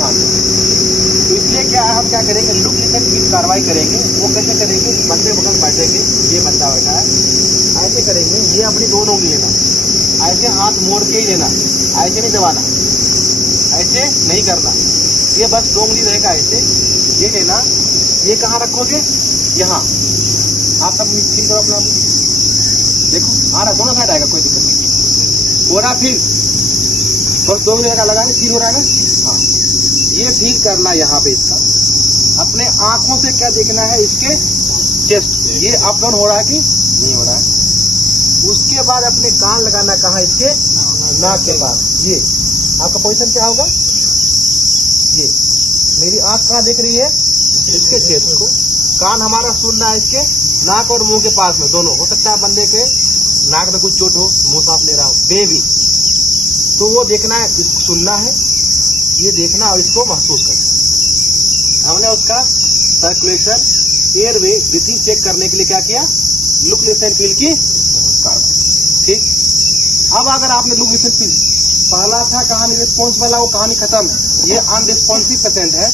ध्यान दें। तो इसलिए क्या है, हम क्या करेंगे, लुक लिसन की कार्रवाई करेंगे। वो कैसे करेंगे, बंदे बगल बैठेंगे, ये बंदा बैठा है, ऐसे करेंगे, ये अपनी दोनों उंगली लेना, ऐसे हाथ मोड़ के ही लेना, ऐसे नहीं दबाना, ऐसे नहीं करना, ये बस 2 उंगली रहेगा ऐसे, ये लेना। ये कहाँ रखोगे, यहाँ। आप सब फील करो अपना, देखो आ रहा, दोनों साइड आएगा, कोई दिक्कत नहीं हो रहा। फिर बस 2 उंगली लगाने, फील हो रहा है ना, हाँ। ये फील करना यहाँ पे इसका, अपने आंखों से क्या देखना है, इसके चेस्ट, ये अप डाउन हो रहा है कि नहीं हो रहा है। उसके बाद अपने कान लगाना कहाँ, इसके नाक के पास। ये आपका पोजीशन क्या होगा, ये मेरी आंख कहाँ देख रही है, इसके चेस्ट को, कान हमारा सुन रहा है इसके नाक और मुंह के पास में, दोनों। हो सकता है बंदे के नाक में कुछ चोट हो, मुंह सांस ले रहा हो, बेबी, तो वो देखना है, इसको सुनना है, ये देखना और इसको महसूस करना। हमने उसका सर्कुलेशन, एयरवे, ब्रीथिंग चेक करने के लिए क्या किया, लुक लिसन फील की कार्रवाई। ठीक, अब अगर आपने लुक लिसन फील, पहला था कहानी रिस्पॉन्स वाला, वो कहानी खत्म है, ये अनरिस्पॉन्सिव पेशेंट है।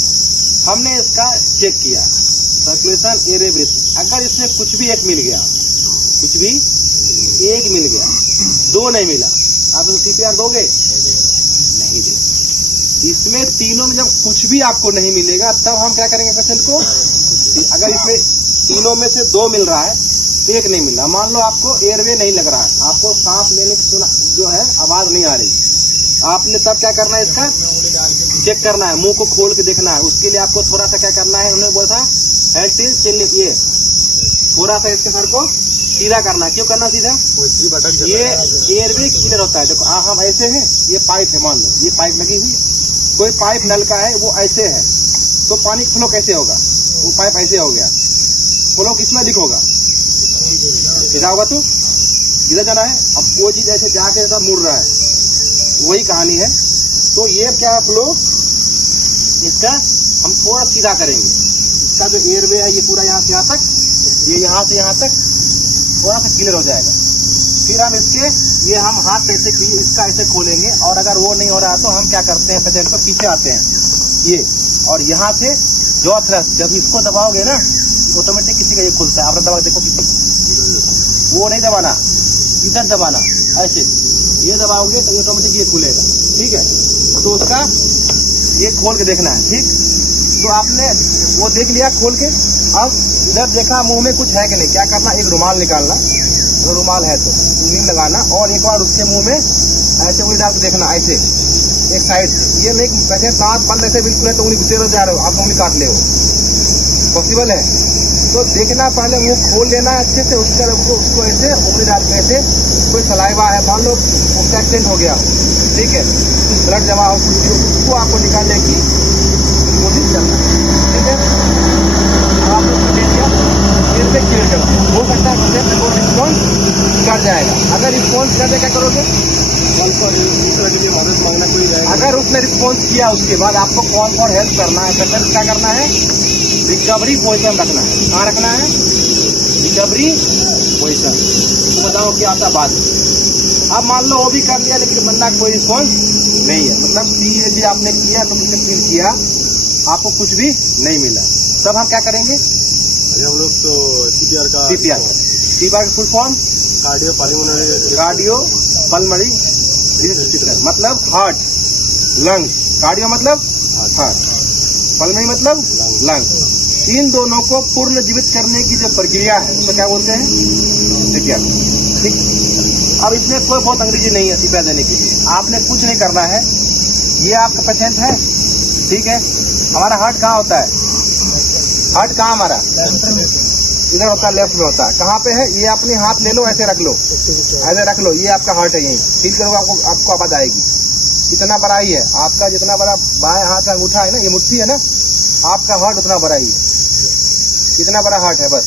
हमने इसका चेक किया, सर्कुलेशन, एयरवे, ब्रीथिंग। अगर इसमें कुछ भी एक मिल गया, कुछ भी एक मिल गया, 2 नहीं मिला, आप CPR दोगे, नहीं दे। इसमें तीनों में जब कुछ भी आपको नहीं मिलेगा, तब हम क्या करेंगे पेशेंट को, अगर इसमें तीनों में से 2 मिल रहा है, 1 नहीं मिल रहा, मान लो आपको एयरवे नहीं लग रहा है, आपको सांस लेने की सुना जो है आवाज नहीं आ रही, आपने तब क्या करना है, इसका चेक करना है, मुंह को खोल के देखना है। उसके लिए आपको थोड़ा सा क्या करना है, उन्होंने बोला था हेड टिल्ट चिल्लित, ये थोड़ा सा इसके सर को सीधा करना। क्यों करना सीधा, ये एयरवे क्लियर होता है। देखो हम ऐसे हैं, ये पाइप है, मान लो ये पाइप लगी हुई, कोई पाइप नल का है, वो ऐसे है, तो पानी फ्लो कैसे होगा, वो पाइप ऐसे हो गया, फ्लो किसमें अधिक होगा, सीधा होगा, तो इधर जाना है। अब वो चीज ऐसे जाके ऐसा मुड़ रहा है, वही कहानी है। तो ये क्या फ्लो, इसका हम थोड़ा सीधा करेंगे, इसका जो एयरवे है ये पूरा यहाँ से यहाँ तक, ये यहाँ से यहाँ तक थोड़ा सा क्लियर हो जाएगा। फिर हम इसके, ये हम हाथ ऐसे इसका ऐसे खोलेंगे, और अगर वो नहीं हो रहा तो हम क्या करते हैं, पेशेंट को पीछे आते हैं, ये, और यहाँ से जॉ थ्रस्ट, जब इसको दबाओगे ना, ऑटोमेटिक किसी का ये खुलता है। आपने दबा देखो, किसी वो नहीं दबाना, इधर दबाना, ऐसे ये दबाओगे तो ऑटोमेटिक ये खुलेगा। ठीक है, तो उसका ये खोल के देखना है। ठीक, तो आपने वो देख लिया खोल के, अब इधर देखा मुंह में कुछ है कि नहीं, क्या करना, एक रुमाल निकालना, वो रुमाल है तो उंगली लगाना, और एक बार उसके मुंह में ऐसे उंगली डाल के देखना, ऐसे एक साइड से। ये नहीं वैसे दांत बंद ऐसे बिल्कुल है तो उंगली घुसे जा रहे हो, आप उंगली काट ले, पॉसिबल है। तो देखना, पहले मुंह खोल लेना है अच्छे से, उसको ऐसे उंगली डाल के ऐसे, कोई सलाइवा है, मान लो उसका एक्सीडेंट हो गया, ठीक है, ब्लड जमा हो, कुछ भी, उसको आपको निकालने की कोशिश करना है। ठीक है, आपने उसको ले लिया, फिर से क्लियर कर दिया, हो सकता है पेशेंट को रिस्पॉन्स कर जाएगा। अगर रिस्पॉन्स कर दे क्या करोगे, मदद मांगना कोई रहेगा। अगर उसने रिस्पॉन्स किया, उसके बाद आपको कौन कौन हेल्प करना है, पेशेंट क्या करना है, रिकवरी पोजिशन रखना है। कहाँ रखना है, रिकवरी पोजिशन। तो बताओ क्या आता बात। अब मान लो वो भी कर लिया, लेकिन बंदा कोई रिस्पॉन्स नहीं है, मतलब CAG आपने किया तो कुछ फील किया, आपको कुछ भी नहीं मिला, तब हम क्या करेंगे, हम लोग तो CPR का full form cardio pulmonary research, मतलब हार्ट, लंग्स। कार्डियो मतलब हार्ट, पल्मोनरी मतलब लंग्स। इन दोनों को पूर्ण जीवित करने की जो प्रक्रिया है उसको क्या बोलते हैं, CPR। ठीक, अब इसमें कोई बहुत अंग्रेजी नहीं है CPR देने के लिए, आपने कुछ नहीं करना है। ये आपका पेशेंट है, ठीक है, हमारा हार्ट कहाँ होता है, हार्ट कहाँ हमारा इधर होता है, लेफ्ट में होता है। कहाँ पे है, ये अपने हाथ ले लो, ऐसे रख लो, ऐसे रख लो, ये आपका हार्ट है, यही फील करोगे, आपको आवाज आएगी। इतना बड़ा ही है आपका, जितना बड़ा बाएं हाथ का अंगूठा है ना, ये मुट्ठी है ना, आपका हार्ट उतना बड़ा ही है, इतना बड़ा हार्ट है बस।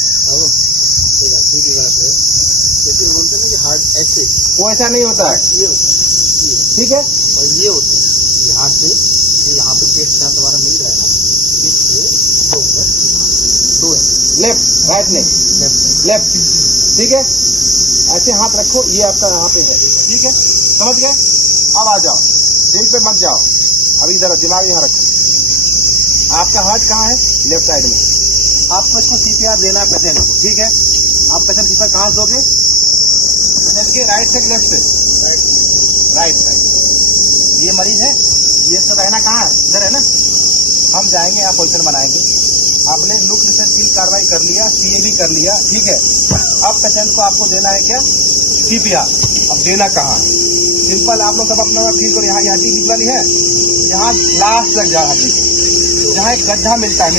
अच्छी की बात है, लेकिन बोलते हैं ना कि हार्ट ऐसे, वो ऐसा नहीं होता है, ये होता है, ठीक है, और ये होता है, यहाँ से यहाँ पे पेट जहाँ दोबारा मिल रहा है ना, इससे दो है, लेफ्ट राइट नहीं, लेफ्ट, ठीक है, ऐसे हाथ रखो, ये आपका यहाँ पे है, ठीक है, समझ गए। अब आ जाओ, दिल पे मत जाओ, अभी इधर दिमाग यहाँ रखें। आपका हार्ट कहाँ है? लेफ्ट साइड में। आपको इसको CPR देना है पेशेंट को, ठीक है। आप पेशेंट की कहाँ से दोगे? पेशेंट के राइट से लेफ्ट से? Right side. ये मरीज है, ये इसका रहना कहाँ है? इधर है ना। हम जाएंगे, यहाँ पोजिशन बनाएंगे। आपने लुक लिसन फील कार्रवाई कर लिया, CA भी कर लिया, ठीक है। अब पेशेंट को आपको देना है क्या? CPR। अब देना कहाँ है? सिंपल, आप लोग सब अपना फील करो। यहाँ हड्डी बीच वाली है, यहाँ लास्ट तक जा हड्डी, जहाँ एक गड्ढा मिलता है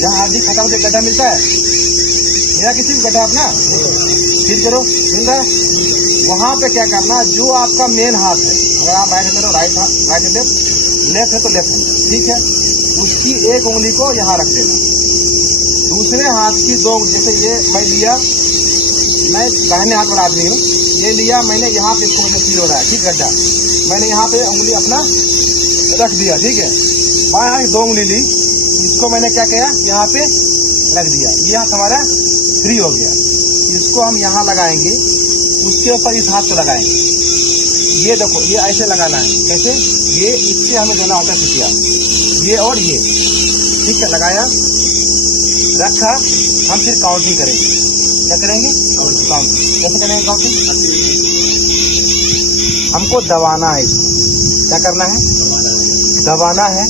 जहाँ हड्डी खत्म होकर गड्ढा मिलता है, मेरा किसी भी गड्ढा अपना फील करो, मिल रहा है। वहाँ पे क्या करना, जो आपका मेन हाथ है, अगर आप राइट हैंड हो राइट हैंड, लेफ्ट है तो लेफ्ट हैंड, ठीक है। उसकी एक उंगली को यहाँ रख देना, दूसरे हाथ की दो उंगली, जैसे ये मैं लिया, मैं दाहिने हाथ वाला आदमी हूँ, ये लिया मैंने, यहाँ पे इसको मुझे फील हो रहा है, ठीक गड्ढा, मैंने यहाँ पे उंगली अपना रख दिया, ठीक है। बाएं हाथ दो उंगली ली, इसको मैंने क्या किया, यहाँ पे रख दिया, ये हाथ हमारा फ्री हो गया। इसको हम यहाँ लगाएंगे, उसके ऊपर इस हाथ को लगाएंगे। ये देखो, ये ऐसे लगाना है, कैसे? ये इससे हमें देना होता है CPR, ये और ये, ठीक है। लगाया, रखा, हम फिर काउंटिंग करेंगे। क्या करेंगे? काउंटिंग। कैसे करेंगे काउंटिंग? हमको दबाना है, क्या करना है? दबाना है,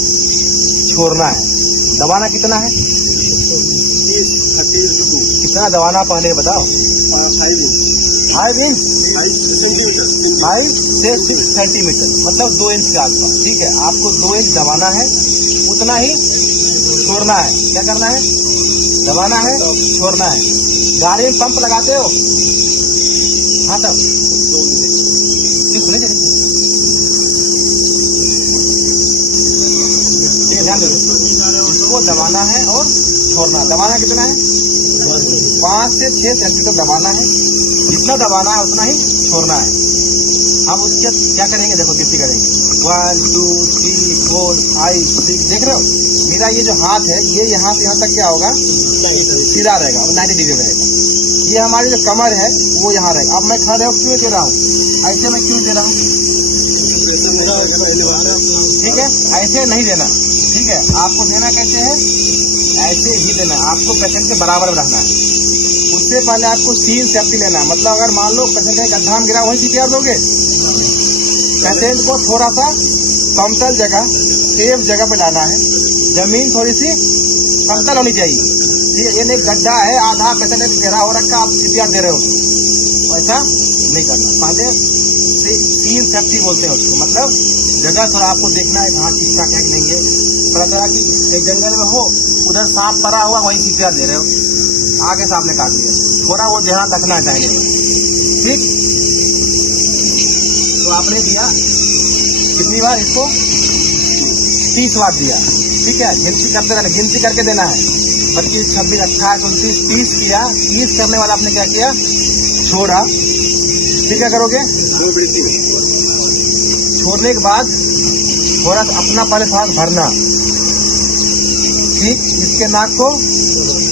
छोड़ना है। दबाना कितना है? 30 कितना दबाना पहले बताओ? 5 इंच 5 से 6 सेंटीमीटर, मतलब 2 इंच के आसपास, ठीक है। आपको 2 इंच दबाना है, उतना ही छोड़ना है। क्या करना है? दबाना है, छोड़ना है। गाड़ी में पंप लगाते हो? हाँ, तब ध्यान दो, इसको दबाना है और छोड़ना। दबाना कितना है? 5 से 6 सेंटीमीटर दबाना है, जितना दबाना है उतना ही छोड़ना है। हम उसके क्या करेंगे, देखो कितनी करेंगे। 1 2 3 4 5 6, देख रहे हो? मेरा ये जो हाथ है, ये यहाँ से यहाँ तक क्या होगा? सीधा रहेगा, 90 डिग्री रहेगा। ये हमारी जो कमर है वो यहाँ रहेगा। अब मैं खड़े होकर क्यों दे रहा हूँ? ऐसे मैं क्यों दे रहा हूँ? ठीक है, ऐसे नहीं देना, ठीक है। आपको देना कैसे है? ऐसे ही देना है। आपको पेशेंट के बराबर रहना है। उससे पहले आपको सीन सेफ्टी लेना है। मतलब अगर मान लो पेशेंट का गड्ढा में गिरा, वही CPR दोगे? पेशेंट को थोड़ा सा समतल जगह, सेफ जगह पे लाना है। जमीन थोड़ी सी समतल होनी चाहिए, ठीक है। ये नहीं गड्ढा है, आधा पेशेंट घेरा हो रखा, आप CPR दे रहे हो, ऐसा नहीं करना। पहले सीन सेफ्टी बोलते हैं उसको, मतलब जगह थोड़ा आपको देखना है कहाँ किसका क्या नहीं है। पता चला कि एक जंगल में हो, उधर सांप पड़ा हुआ, वहीं CPR दे रहे हो, आगे सांप ने काट दिया, थोड़ा वो ध्यान रखना चाहिए, ठीक। तो आपने दिया कितनी बार? इसको 30 बार दिया, ठीक है। गिनती करते रहना, गिनती करके देना है। 25 26 28 29 30 किया। 30 करने वाला आपने क्या किया? छोड़ा। फिर क्या करोगे? छोड़ने के बाद थोड़ा सा अपना पहले सांस भरना, ठीक। इसके नाक को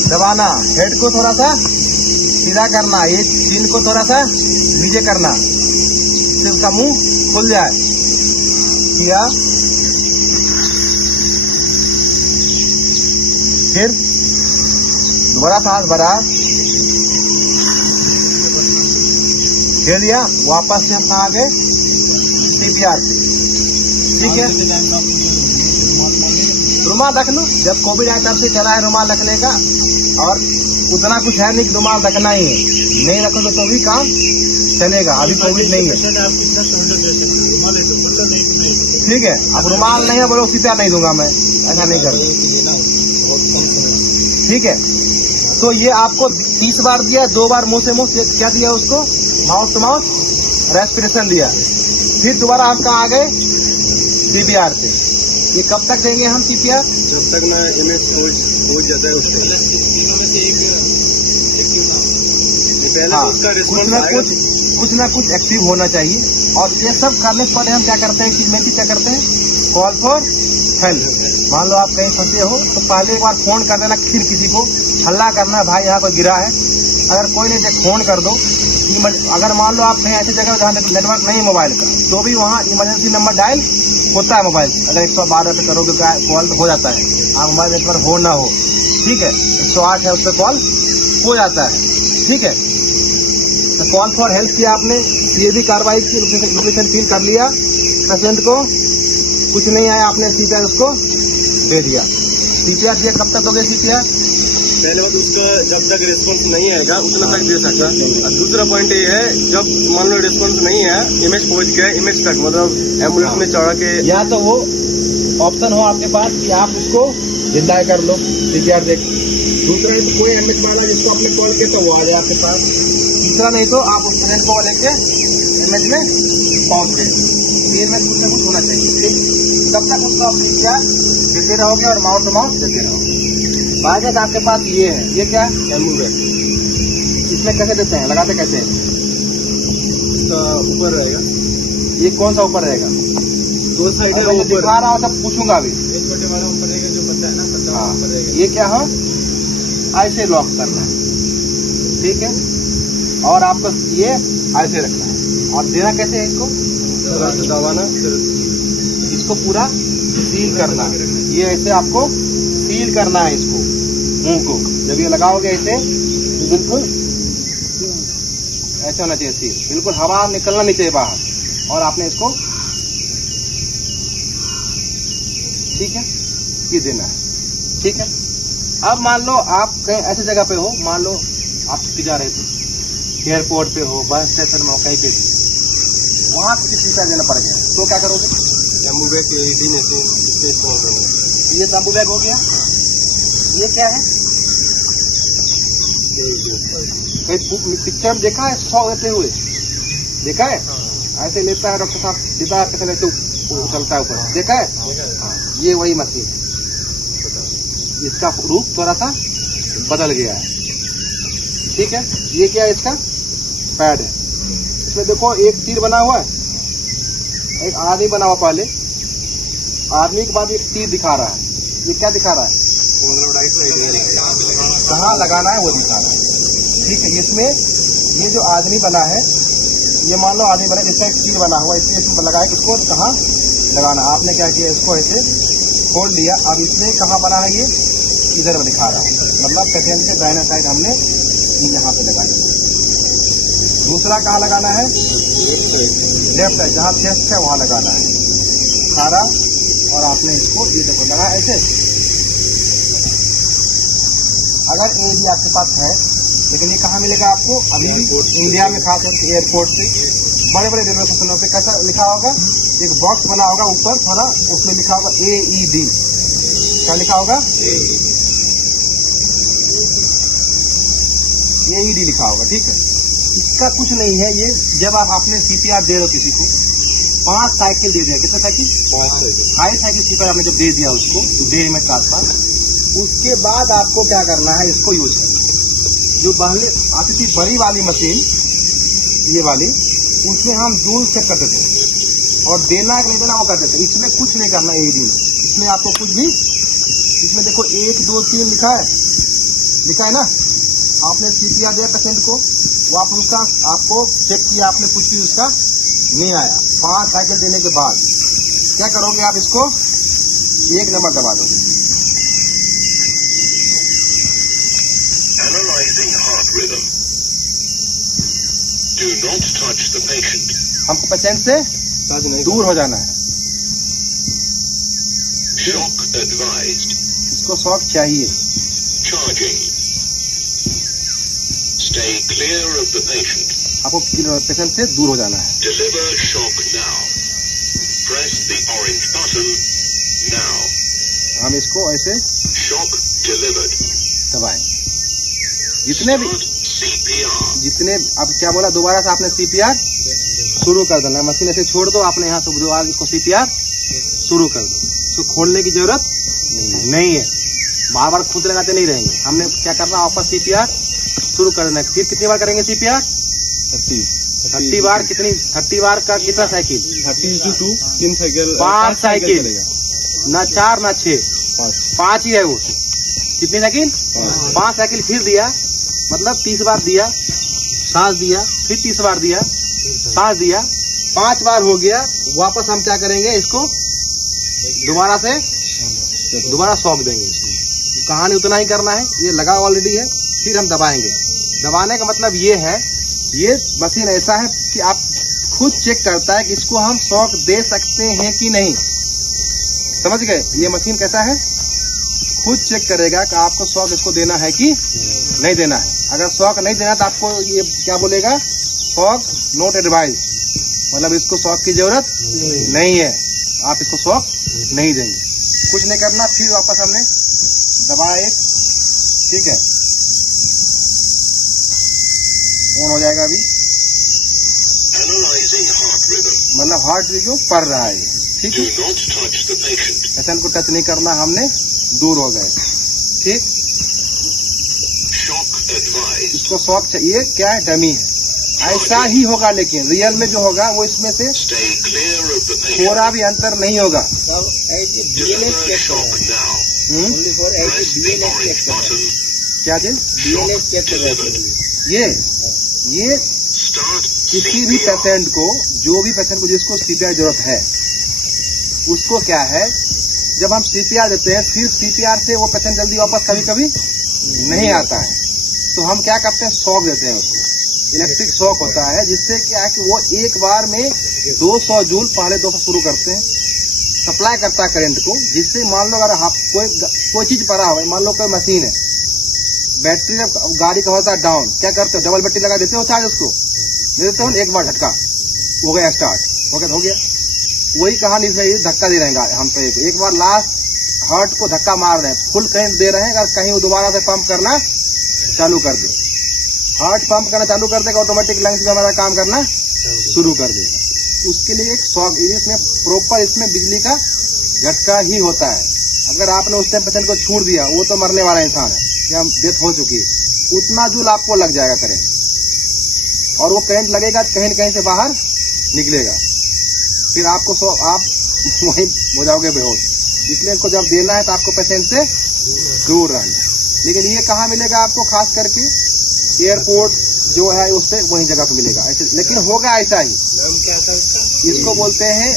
दबाना, हेड को थोड़ा सा सीधा करना, ये चिन को थोड़ा सा नीचे करना, इससे उसका मुंह खुल जाए। किया, फिर दोबारा सांस भरा, दे दिया। वापस से हम कहाँ गए? CPR से, ठीक है। रुमाल रख लो, जब कोविड आया तब से चला है रुमाल रखने का, और उतना कुछ है नहीं कि रुमाल रखना ही है। नहीं रखोगे तो भी काम चलेगा, अभी कोविड नहीं है, ठीक है। अब रुमाल नहीं है बोलो CPR नहीं दूंगा मैं, ऐसा नहीं करूँगा, ठीक है। तो ये आपको 30 बार दिया, 2 बार मुंह से मुंह, क्या दिया उसको? माउथ टू माउथ रेस्पिरेशन दिया। फिर दोबारा हम कहाँ आ गए? CPR से। ये कब तक देंगे हम CPR? जब तक ना MS हो जाता है उससे पहले। हाँ, उसका कुछ ना कुछ एक्टिव होना चाहिए। और ये सब करने से पहले हम क्या करते हैं? क्या करते हैं? Call for help. मान लो आप कहीं फंसे हो तो पहले एक बार फोन कर देना, फिर किसी को हल्ला करना, भाई यहाँ कोई गिरा है। अगर कोई नहीं देख, फोन कर दो। अगर मान लो आप कहीं ऐसी जगह जहाँ नेटवर्क नहीं मोबाइल का, तो भी वहाँ इमरजेंसी नंबर डायल होता है मोबाइल, अगर 112 पे करोगे कॉल हो जाता है, आप मोबाइल एक बार हो ना हो, ठीक है, 108 है उस पर कॉल हो जाता है, ठीक है। तो कॉल फॉर हेल्प किया आपने, ये भी कार्रवाई की, लोकेशन फिल कर लिया, पेशेंट को कुछ नहीं आया, आपने CPR उसको दे दिया। CPR दिया, कब तक हो गया CPR? पहले बात उसका जब तक रिस्पॉन्स नहीं आएगा उतना तक दे सकता है। और दूसरा पॉइंट ये है, जब मान लो रिस्पॉन्स नहीं है, इमेज पहुंच गया, इमेज तक मतलब एम्बुलेंस में चढ़ा के, या तो वो ऑप्शन हो आपके पास कि आप उसको जिंदा कर लो, CPR देख। दूसरा है तो कोई एमएच वाला जिसको आपने कॉल किया तो वो आ जाए आपके पास। तीसरा नहीं तो आप उस पेशेंट को लेके एमएच में पहुंच गए। तीन में कुछ ना कुछ होना चाहिए, ठीक। तब तक उसको आप CPR देते रहोगे और माउथ टू माउथ देते रहोगे। बाकी आपके पास ये है, ये क्या है? एम्बुलेंस। इसमें कैसे देते हैं, लगाते कैसे हैं? ऊपर रहेगा, ये कौन सा ऊपर रहेगा? दो साइड है अगर मैं ऊपर। दिखा रहा हूँ तब पूछूंगा अभी। ये छोटे वाला ऊपर रहेगा, जो बंदा है ना, बंदा हाँ, ऊपर रहेगा। ये क्या हो, ऐसे लॉक करना है, ठीक है, और आपको ये ऐसे रखना है। और देना कैसे है इसको? दबाना, इसको पूरा सील करना है। ये ऐसे आपको सील करना है इसको, मुंह को। जब ये लगाओगे ऐसे, तो बिल्कुल ऐसा होना चाहिए सील, बिल्कुल हवा निकलना नहीं चाहिए बाहर। और आपने इसको, ठीक है, ये देना है, ठीक है। अब मान लो आप कहीं ऐसी जगह पे हो, मान लो आप छुट्टी जा रहे थे, एयरपोर्ट पे हो, बस स्टेशन में हो, कहीं पे भी, वहां कुछ CPR देना पड़ गया, तो क्या करोगे? एम्बू बैग के AED मशीन इससे इस्तेमाल करेंगे। ये तंबू बैग हो गया। ये क्या है? कहीं पिक्चर में देखा है 100 लेते हुए, देखा है? ऐसे लेता है डॉक्टर साहब, देता है, कैसे लेते चलता है ऊपर, देखा है? हाँ, ये वही मशीन, इसका रूप थोड़ा सा बदल गया है, ठीक है। ये क्या है? इसका पैड है। इसमें देखो एक तीर बना हुआ है, एक आदमी बना हुआ, पहले आदमी के बाद एक तीर दिखा रहा है। ये क्या दिखा रहा है? मतलब राइट साइड कहाँ लगाना है वो दिखा रहा है, ठीक है। इसमें ये जो आदमी बना है, ये मान लो आदमी बना, इसका एक तीर बना हुआ, इसमें लगाया कि इसको कहाँ लगाना। आपने क्या किया, इसको ऐसे खोल लिया। अब इसमें कहाँ बना है, ये इधर दिखा रहा है, मतलब पेशेंट के दाहिना साइड हमने यहाँ पे लगाया। दूसरा कहाँ लगाना है? लेफ्ट साइड, जहाँ चेस्ट है वहाँ लगाना है सारा। और आपने इसको ये देखो लगा ऐसे। अगर AED आपके पास है, लेकिन ये कहाँ मिलेगा आपको? अभी इंडिया में खास करके एयरपोर्ट से, बड़े बड़े रेलवे स्टेशनों पे कैसा लिखा होगा, एक बॉक्स बना होगा ऊपर थोड़ा, उसमें लिखा होगा AED। क्या लिखा होगा? AED लिखा होगा, ठीक है। इसका कुछ नहीं है। ये जब आप अपने CPR दे रहे हो किसी को, 5 साइकिल दे दिया, कितना साइकिल? 5 साइकिल CPR आपने जब दे दिया उसको, तो 1.5 मिनट के आसपास, उसके बाद आपको क्या करना है, इसको यूज करना। जो पहले आती थी बड़ी वाली मशीन, ये वाली, उसमें हम जूल चेक करते थे और देना कि नहीं देना वो करते थे। इसमें कुछ नहीं करना AED में, इसमें आपको कुछ भी, इसमें देखो 1 2 3 लिखा है ना। आपने CPR दिया पेशेंट को, वो आप उसका आपको चेक किया, आपने कुछ भी उसका नहीं आया। 5 साइकिल देने के बाद क्या करोगे आप? इसको 1 नंबर दबा दोगे। Analyzing heart rhythm. Do not touch the patient. हमको पेशेंट से दूर हो जाना है। Shock advised. इसको शॉक चाहिए। Charging. Stay clear of the patient. आपको पेशेंट से दूर हो जाना है। Deliver shock now. Press the orange button now. हम इसको ऐसे Shock delivered. दबाएं। जितने भी जितने अब क्या बोला दोबारा से आपने CPR शुरू कर देना है। मशीन ऐसे छोड़ दो, आपने यहाँ से दोबारा इसको CPR शुरू कर दो। इसको खोलने की जरूरत नहीं है, बार बार खुद लगाते नहीं रहेंगे। हमने क्या करना, वापस CPR शुरू कर देना है। फिर कितनी बार करेंगे CPR? 30 बार। कितनी 30 बार का कितना साइकिल? 32 3 साइकिल, 5 साइकिल, ना 4 ना 6, 5 ही है वो। कितनी साइकिल? 5 साइकिल। फिर दिया, मतलब 30 बार दिया, सांस दिया, फिर 30 बार दिया, सांस दिया, 5 बार हो गया। वापस हम क्या करेंगे, इसको दोबारा शॉक देंगे इसको। कहानी उतना ही करना है, ये लगा ऑलरेडी है, फिर हम दबाएंगे। दबाने का मतलब ये है, ये मशीन ऐसा है कि आप खुद चेक करता है कि इसको हम शॉक दे सकते हैं कि नहीं। समझ गए? ये मशीन कैसा है, खुद चेक करेगा कि आपको शॉक इसको देना है कि नहीं देना है। अगर शॉक नहीं देना तो आपको ये क्या बोलेगा, शॉक नॉट एडवाइज, मतलब इसको शॉक की जरूरत नहीं है, आप इसको शॉक नहीं देंगे। कुछ नहीं करना, फिर वापस हमने दबाया एक, ठीक है, ऑन हो जाएगा अभी, Analyzing heart rhythm. मतलब हार्ट रिव्यू पड़ रहा है, ठीक Do है। not touch the patient. Patient को टच नहीं करना, हमने दूर हो गए, ठीक। Shock advised. इसको शॉक चाहिए, क्या है, डमी है, ऐसा ही होगा, लेकिन रियल में जो होगा वो इसमें से Stay clear of the patient. थोड़ा भी अंतर नहीं होगा। सब ऐसे BLS Deliver चेक shock कर रहे now. हैं, ओनली फॉर ऐसे Press the BLS orange check कर रहे button. हैं, क्या चीज, BLS चेक कर रहे हैं। ये Start किसी भी CPR. पेशेंट को, जो भी पेशेंट को जिसको सीपीआर जरूरत है, उसको क्या है, जब हम सीपीआर देते हैं, फिर सीपीआर से वो पेशेंट जल्दी वापस कभी कभी नहीं आता है, तो हम क्या करते हैं, शॉक देते हैं उसको। इलेक्ट्रिक शॉक होता है, जिससे क्या है कि वो एक बार में 200 जूल, पहले 200 शुरू करते हैं, सप्लाई करता है करंट को, जिससे मान लो अगर आप कोई चीज पड़ा हो, मान लो कोई मशीन है, बैटरी जब गाड़ी का होता है डाउन, क्या करते हो, डबल बैटरी लगा देते हो चार्ज, उसको दे देते हो, एक बार झटका हो गया स्टार्ट, हो गया। वही कहानी इसमें, ये धक्का दे रहे हैं हम पे, एक बार लास्ट हार्ट को धक्का मार रहे हैं, फुल करंट दे रहे हैं, अगर कहीं वो दोबारा से पंप करना चालू कर दे, हार्ट पंप करना चालू कर देगा, ऑटोमेटिक लंग्स में हमारा काम करना शुरू कर देगा। उसके लिए एक शॉक, इसमें प्रॉपर इसमें बिजली का झटका ही होता है। अगर आपने उस टाइम पेशेंट को छोड़ दिया, वो तो मरने वाला इंसान है, या डेथ हो चुकी है, उतना जूल आपको लग जाएगा करंट, और वो करंट लगेगा कहीं न कहीं से बाहर निकलेगा, फिर आपको आप वहीं हो जाओगे बेहोश। इसलिए इसको जब देना है तो आपको पेशेंट से दूर रहना। लेकिन ये कहाँ मिलेगा आपको, खास करके एयरपोर्ट जो है उससे वही जगह पे मिलेगा ऐसे, लेकिन होगा ऐसा ही। नाम क्या था उसका? इसको बोलते हैं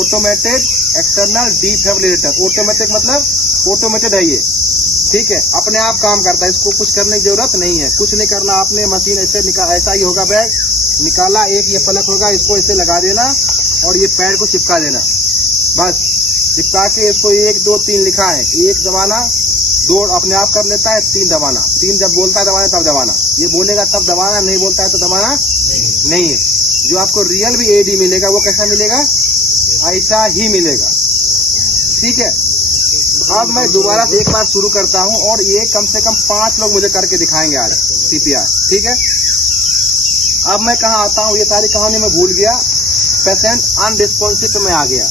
ऑटोमेटेड एक्सटर्नल डिफिब्रिलेटर। ऑटोमेटिक मतलब ऑटोमेटेड है ये, ठीक है, अपने आप काम करता है, इसको कुछ करने की जरूरत नहीं है, कुछ नहीं करना आपने। मशीन ऐसे ऐसा ही होगा, बैग निकाला, एक ये पलक होगा, इसको ऐसे लगा देना और ये पैर को चिपका देना, बस चिपका के इसको 1 2 3 लिखा है, 1 दबाना, 2 अपने आप कर लेता है, 3 दबाना, 3 जब बोलता है दबाना तब दबाना, ये बोलेगा तब दबाना, नहीं बोलता है तो दबाना नहीं है। जो आपको रियल भी एडी मिलेगा वो कैसा मिलेगा, ऐसा ही मिलेगा, ठीक है। अब मैं दोबारा से एक बार शुरू करता हूं, और ये कम से कम 5 लोग मुझे करके दिखाएंगे आज सीपीआर, ठीक है। अब मैं कहाँ आता हूँ, ये सारी कहानी मैं भूल गया, पेशेंट अनरिस्पॉन्सिव में आ गया,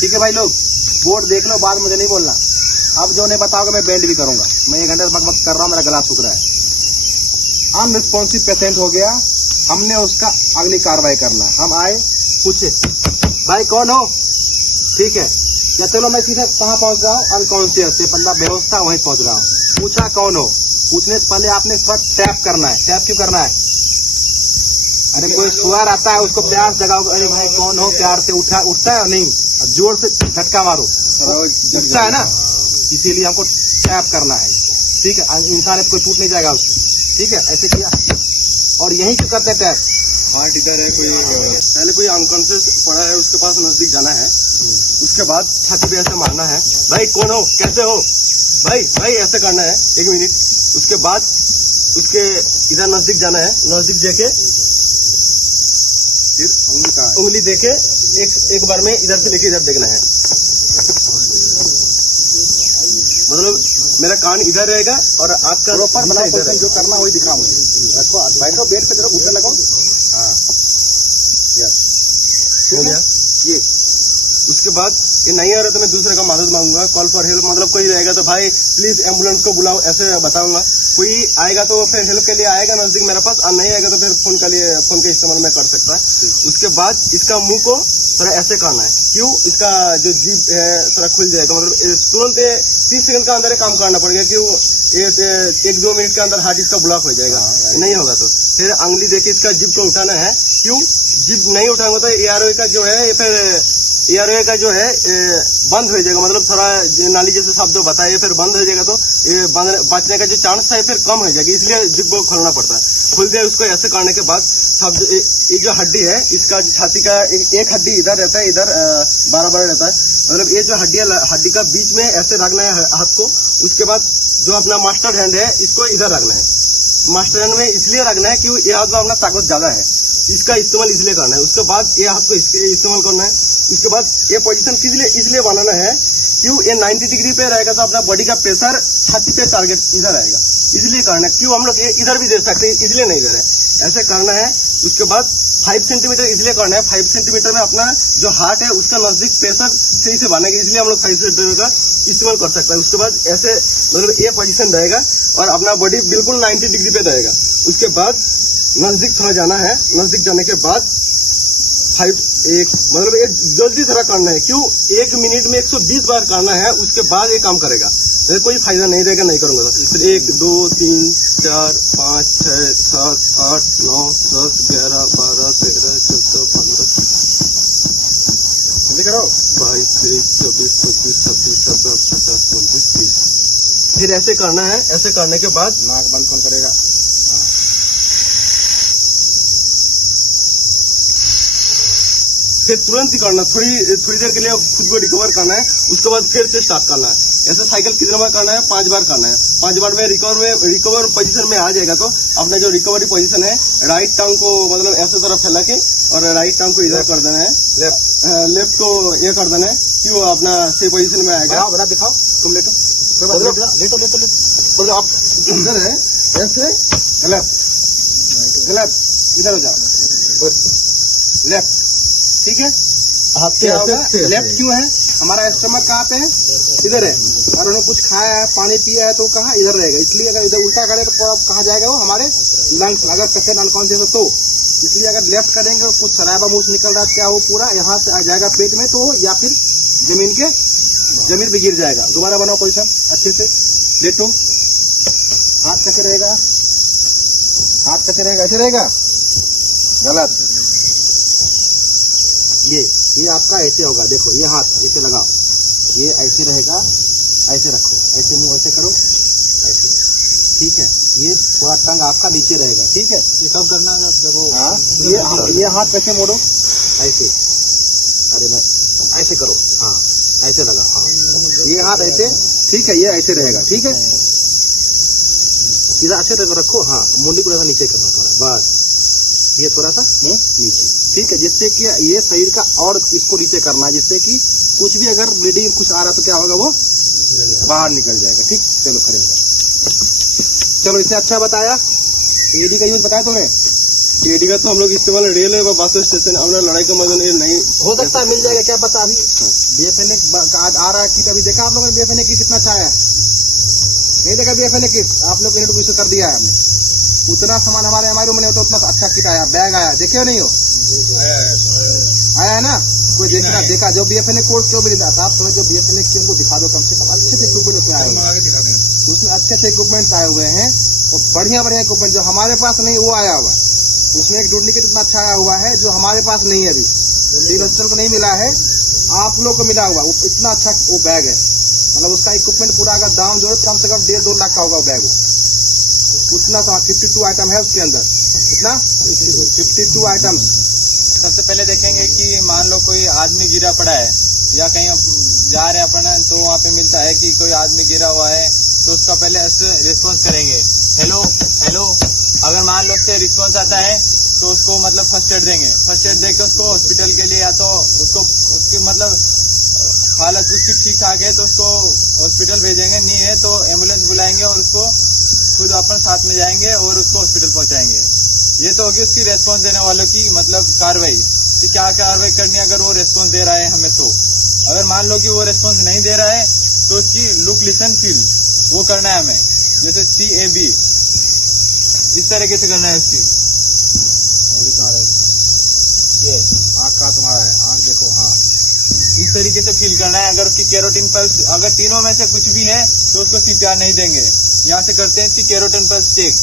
ठीक है भाई लोग, बोर्ड देख लो, बाद मुझे नहीं बोलना। अब जो नहीं बताओगे मैं बैंड भी करूंगा, मैं 1 घंटे से बकबक कर रहा हूँ, मेरा गला सूख रहा है। अनरिस्पॉन्सिव पेशेंट हो गया, हमने उसका अगली कार्रवाई करना है। हम आए, पूछे भाई कौन हो, ठीक है, या चलो मैं सीधा कहाँ पहुंच रहा हूँ, अनकॉन्शियस से बंदा बेहोश था वहीं पहुंच रहा हूँ। पूछा कौन हो, पूछने से पहले आपने थोड़ा टैप करना है। टैप क्यों करना है, अरे कोई सुअर आता है उसको प्यार से जगाओ, अरे भाई कौन हो, प्यार से उठता है नहीं, जोर से झटका मारो उठता है ना, इसीलिए हमको टैप करना है इसको, ठीक है। इंसान कोई टूट नहीं जाएगा उससे, ठीक है, ऐसे किया। और यही क्यों करते हैं टैप, हार्ट इधर है, कोई पहले कोई अनकॉन्शियस पड़ा है, उसके पास नजदीक जाना है, उसके बाद छाती पे ऐसे मारना है, भाई कौन हो, कैसे हो, भाई ऐसे करना है 1 मिनट। उसके बाद उसके इधर नजदीक जाना है, नजदीक देके फिर उंगली देके एक बार में इधर से लेके इधर देखना है, मतलब मेरा कान इधर रहेगा और आँख का प्रॉपर बनाओ, इधर रहेगा। जो करना वही दिखाओ मुझे, रखो बैठो बेड पे, जरा घुटने लगाओ, हाँ यस हो गया ये। उसके बाद ये नहीं आ रहा तो मैं दूसरे का मदद मांगूंगा, कॉल फॉर हेल्प, मतलब कोई रहेगा तो भाई प्लीज एम्बुलेंस को बुलाओ, ऐसे बताऊंगा। कोई आएगा तो फिर हेल्प के लिए आएगा नजदीक मेरे पास, और नहीं आएगा तो फिर फोन का इस्तेमाल मैं कर सकता है। उसके बाद इसका मुंह को थोड़ा ऐसे करना है, क्यों, इसका जो जीभ है थोड़ा खुल जाएगा, मतलब तुरंत 30 सेकंड का अंदर काम करना पड़ेगा, क्यों 1-2 मिनट के अंदर हार्ट इसका ब्लॉक हो जाएगा, नहीं होगा तो फिर अंगली देके इसका जीभ को उठाना है, क्यों जीभ नहीं उठाऊंगा तो ARO का जो है ये फिर एयरवे का जो है बंद हो जाएगा, मतलब थोड़ा नाली जैसे शब्द बताए फिर बंद हो जाएगा, तो ये बचने का जो चांस है फिर कम हो जाएगी, इसलिए जिप को खोलना पड़ता है। खुल जाए उसको ऐसे करने के बाद शब्द ये जो हड्डी है इसका छाती का एक हड्डी इधर रहता है, इधर बराबर रहता है, मतलब ये जो हड्डी का बीच में ऐसे रखना है हाथ को। उसके बाद जो अपना मास्टर हैंड है इसको इधर रखना है। मास्टर हैंड में इसलिए रखना है कि ये हाथ में अपना ताकत ज्यादा है, इसका इस्तेमाल इसलिए करना है। उसके बाद ये हाथ को इस्तेमाल करना है। उसके बाद ये पोजीशन इसलिए बनाना है क्यों ये 90 डिग्री पे रहेगा तो अपना बॉडी का प्रेशर छाती पे टारगेट इधर आएगा, इसलिए करना है। क्यों हम लोग ये इधर भी दे सकते हैं, इसलिए नहीं दे रहे, ऐसे करना है। उसके बाद 5 सेंटीमीटर इसलिए करना है, 5 सेंटीमीटर में अपना जो हार्ट है उसका नजदीक प्रेशर सही से बनेगा, इसलिए हम लोग 5 सेंटीमीटर का इस्तेमाल कर सकते हैं। उसके बाद ऐसे मतलब ये पोजीशन रहेगा और अपना बॉडी बिल्कुल 90 डिग्री पे रहेगा। उसके बाद नजदीक थोड़ा जाना है, नजदीक जाने के बाद 5 मतलब एक जल्दी थोड़ा करना है। क्यों 1 मिनट में 120 बार करना है, उसके बाद ये काम करेगा, कोई फायदा नहीं रहेगा नहीं करूंगा तो। फिर 1 2 3 4 5 6 7 8 9 10 11 12 13 14 15 22 23 24 25 26 27 28 29 30। फिर ऐसे करना है। ऐसे करने के बाद नाक बंद कौन करेगा? फिर तुरंत ही करना, थोड़ी देर के लिए खुद को रिकवर करना है। उसके बाद फिर से स्टार्ट करना है। ऐसे साइकिल कितने बार करना है? 5 बार करना है। 5 बार में रिकवर पोजीशन में आ जाएगा तो अपना जो रिकवरी पोजीशन है राइट टांग को मतलब ऐसे तरफ फैला के और राइट टांग को इधर कर देना है, लेफ्ट को ये कर देना है कि वो अपना सही पोजीशन में आएगा। बना दिखाओ, तुम लेटो, लेटो आप इधर है ऐसे गलत इधर हो जाओ, लेफ्ट, ठीक है। क्या होगा? लेफ्ट क्यों है? हमारा स्टमक कहाँ पे है? इधर है। और उन्होंने कुछ खाया है, पानी पिया है तो कहाँ? इधर रहेगा। इसलिए अगर इधर उल्टा करें तो कहाँ जाएगा वो? हमारे लंग्स, अगर पेशेंट अनकॉन्शियस है तो। इसलिए अगर लेफ्ट करेंगे तो कुछ सराबा मुंह से निकल रहा है, क्या हो पूरा यहाँ से आ जाएगा पेट में तो, या फिर जमीन पे गिर जाएगा। दोबारा बनाओ पोजीशन अच्छे से, लेटो। हाथ कैसे रहेगा? हाथ कैसे रहेगा? ऐसे रहेगा, गलत। ये आपका ऐसे होगा, देखो ये हाथ ऐसे लगाओ, ये ऐसे रहेगा, ऐसे रखो, ऐसे मुंह ऐसे करो, ऐसे, ठीक है। ये थोड़ा टंग आपका नीचे रहेगा, ठीक है। ये कब करना है जब वो? हाँ, ये हाथ कैसे मोड़ो, ऐसे, अरे मैं ऐसे करो, हाँ ऐसे लगाओ, हाँ ये हाथ ऐसे, ठीक है। ये ऐसे रहेगा, ठीक है। सीधा अच्छे से रखो, हाँ मुंडी को ऐसा नीचे करना थोड़ा, बस ये थोड़ा सा मुंह नीचे, ठीक है। जिससे कि ये शरीर का और इसको नीचे करना है, जिससे कि कुछ भी अगर ब्लीडिंग कुछ आ रहा तो क्या होगा, वो बाहर निकल जाएगा, ठीक। चलो खड़े हो जाओ। चलो इसने अच्छा बताया। एडी का यूज बताया तुमने? एडी का तो हम लोग इस्तेमाल रेल है बस स्टेशन, अपना लड़ाई का मजा नहीं हो सकता है, मिल जाएगा, क्या पता। अभी बीएफएनए आ रहा है किट, अभी देखा आप लोगों ने बीएफएनए किट कितना अच्छा है? नहीं देखा बीएफएनए किट? आप लोग को कर दिया है हमने। उतना सामान हमारे एमआरओ में नहीं होता, उतना अच्छा किट आया, बैग आया, देखे हो नहीं हो? आया है ना? कोई देखा जो बीएफएनए कोर्स क्यों भी नहीं था, आप थोड़ा जो बीएफएनए की उनको दिखा दो, कम से कम अच्छे से इक्विपमेंट उसमें आए हुए हैं, उसमें अच्छे से इक्विपमेंट आए हुए हैं और बढ़िया इक्विपमेंट जो हमारे पास नहीं वो आया हुआ है। उसमें एक डुप्लीकेट इतना अच्छा आया हुआ है जो हमारे पास नहीं है, अभी सिविल को नहीं मिला है, आप लोग को मिला हुआ। वो इतना अच्छा वो बैग है, मतलब उसका इक्विपमेंट पूरा अगर दाम जो है कम से कम 1.5-2 लाख का होगा वो बैग। उतना तो 52 आइटम है उसके अंदर, कितना? 52 आइटम। सबसे पहले देखेंगे कि मान लो कोई आदमी गिरा पड़ा है या कहीं जा रहे हैं अपन, तो वहाँ पे मिलता है कि कोई आदमी गिरा हुआ है, तो उसका पहले ऐसे रिस्पॉन्स करेंगे, हेलो हेलो। अगर मान लो उससे रिस्पॉन्स आता है तो उसको मतलब फर्स्ट एड देंगे। फर्स्ट एड देके उसको हॉस्पिटल के लिए, या तो उसको उसकी मतलब हालत उसकी ठीक ठाक है तो उसको हॉस्पिटल भेजेंगे, नहीं है तो एम्बुलेंस बुलाएंगे और उसको खुद अपन साथ में जाएंगे और उसको हॉस्पिटल पहुंचाएंगे। ये तो होगी उसकी रेस्पॉन्स देने वालों की मतलब कार्रवाई कि क्या कार्रवाई करनी है अगर वो रेस्पॉन्स दे रहा है हमें। तो अगर मान लो कि वो रेस्पॉन्स नहीं दे रहा है तो उसकी लुक लिसन फील वो करना है हमें, जैसे CAB इस तरीके से करना है। उसकी कहाँ रहेगी? ये आँख का तुम्हारा है, आँख देखो, हाँ इस तरीके से फील करना है। अगर उसकी कैरोटिन पल्स अगर तीनों में से कुछ भी है तो उसको CPR नहीं देंगे। यहाँ से करते हैं इसकी कैरोटिन पल्स चेक,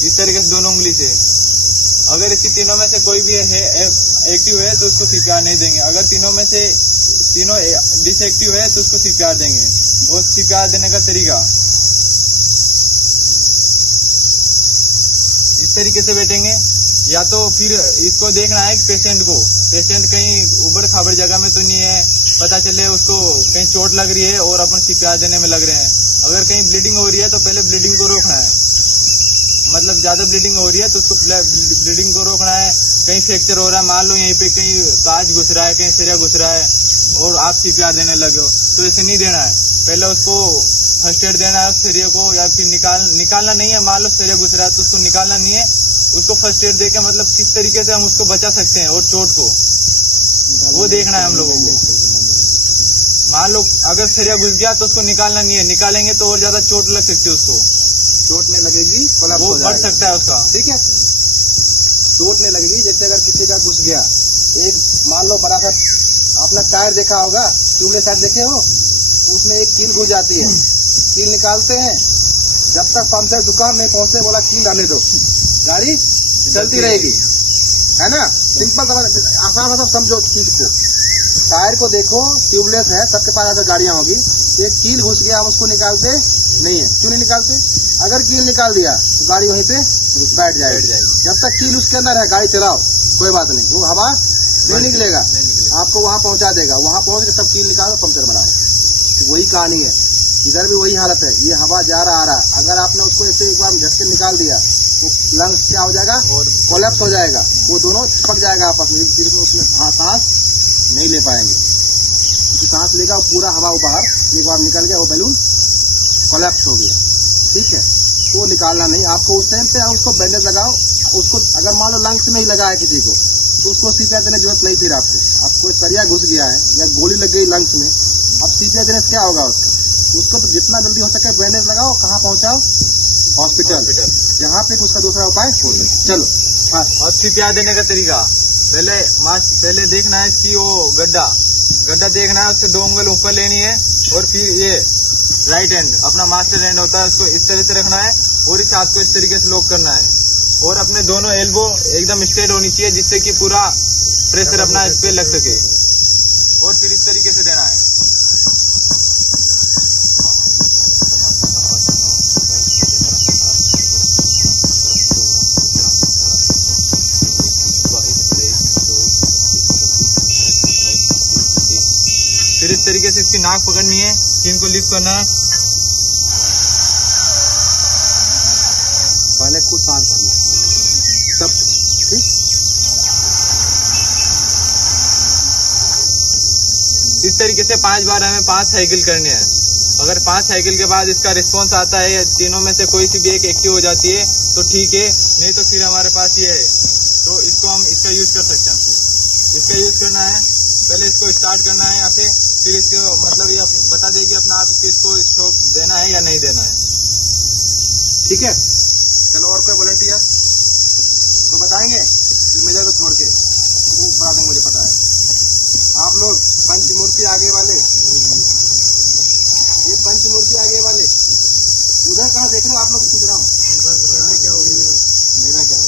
इस तरीके से दोनों उंगली से। अगर इसकी तीनों में से कोई भी एक्टिव है तो उसको CPR नहीं देंगे। अगर तीनों में से तीनों डिसएक्टिव है तो उसको CPR देंगे। और CPR देने का तरीका इस तरीके से बैठेंगे, या तो फिर इसको देखना है पेशेंट को, पेशेंट कहीं उबड़ खाबड़ जगह में तो नहीं है, पता चले उसको कहीं चोट लग रही है और अपन CPR देने में लग रहे हैं। अगर कहीं ब्लीडिंग हो रही है तो पहले ब्लीडिंग को रोकना है, मतलब ज्यादा ब्लीडिंग हो रही है तो उसको ब्लीडिंग को रोकना है। कहीं फ्रैक्चर हो रहा है, मान लो यहीं पे कहीं कांच घुस रहा है, कहीं सिरा घुस रहा है और आप CPR देने लगे हो, तो ऐसे नहीं देना है। पहले उसको फर्स्ट एड देना है उस सिरे को, या फिर निकालना नहीं है। मान लो सिरा घुस रहा है तो उसको निकालना नहीं है, उसको फर्स्ट एड देके मतलब किस तरीके से हम उसको बचा सकते हैं और चोट को वो देखना है हम लोगों को। मान लो अगर सिरा घुस गया तो उसको निकालना नहीं है, निकालेंगे तो और ज्यादा चोट लग सकती है, उसको चोट नहीं लगेगी, कोलैप्स वो हो बढ़ जाएगा। सकता है उसका। ठीक है, चोट नहीं लगेगी। जैसे अगर किसी का घुस गया, एक मान लो बड़ा सा आपने टायर देखा होगा, ट्यूबलेस टायर देखे हो, उसमें एक कील घुस जाती है, कील निकालते हैं, जब तक पंचर दुकान नहीं पहुंचे बोला कील डालने दो, गाड़ी चलती रहेगी, है ना। सिंपल आसान सब समझो चीज को। टायर को देखो, ट्यूबलेस है, सबके पास अगर गाड़ियां होगी, एक कील घुस गया, हम उसको निकालते नहीं है। क्यों नहीं निकालते? अगर कील निकाल दिया तो गाड़ी वहीं पे बैठ जाएगी। जब तक कील उसके अंदर है, गाड़ी चलाओ, कोई बात नहीं, वो हवा नहीं निकलेगा, आपको वहां पहुंचा देगा। वहां पहुंच के तब कील निकालो, पंचर बनाओ। वही कहानी है, इधर भी वही हालत है। ये हवा जा रहा आ रहा, अगर आपने उसको ऐसे एक बार झटके निकाल दिया, वो लंग्स क्या हो जाएगा, कोलैप्स हो जाएगा, वो दोनों चिपक जाएगा आपस में, फिर उसमें सांस नहीं ले पाएंगे। क्योंकि सांस लेगा वो पूरा हवा बाहर, एक बार निकल गया वो बैलून कोलैप्स हो गया। ठीक है, तो निकालना नहीं आपको। उस टाइम पे उसको बैंडेज लगाओ। उसको अगर मान लो लंग्स में ही लगा है किसी को, तो उसको CPR देने की जरूरत नहीं। फिर आपको सरिया घुस गया है या गोली लग गई लंग्स में, अब CPR देने से क्या होगा उसको तो जितना जल्दी हो सके बैंडेज लगाओ, कहाँ पहुंचाओ, हॉस्पिटल, जहाँ पे उसका दूसरा उपाय हो सके। चलो हाँ। और CPR देने का तरीका पहले देखना है इसकी वो गड्ढा देखना है, उससे 2 उंगल ऊपर लेनी है, और फिर ये राइट हैंड अपना मास्टर हैंड होता है, उसको इस तरह से रखना है और इस हाथ को इस तरीके से लॉक करना है, और अपने दोनों एल्बो एकदम स्ट्रेट होनी चाहिए, जिससे कि पूरा प्रेशर अपना इस पे लग सके, और फिर इस तरीके से देना है। फिर इस तरीके से इसकी नाक पकड़नी है, चिन को लिफ्ट करना है, पहले खुद सांस भरना, सब ठीक। इस तरीके से 5 बार हमें 5 साइकिल करने हैं। अगर 5 साइकिल के बाद इसका रिस्पॉन्स आता है या तीनों में से कोई सी भी एक एक्टिव हो जाती है तो ठीक है, नहीं तो फिर हमारे पास ये है, तो इसको हम इसका यूज कर सकते हैं। इसका यूज करना है, पहले इसको स्टार्ट करना है यहाँ से, फिर इसको मतलब ये बता देगी अपना आप कि इसको शॉक देना है या नहीं देना है। ठीक है, चलो और कोई वॉलंटियर को बताएंगे मेजर को छोड़ के, वो बता देंगे, मुझे पता है। आप लोग पंचमूर्ति आगे वाले, ये पंचमूर्ति आगे वाले उधर कहाँ देख रहे हो आप लोग? पूछ रहा हूँ, क्या हो गया मेरा क्या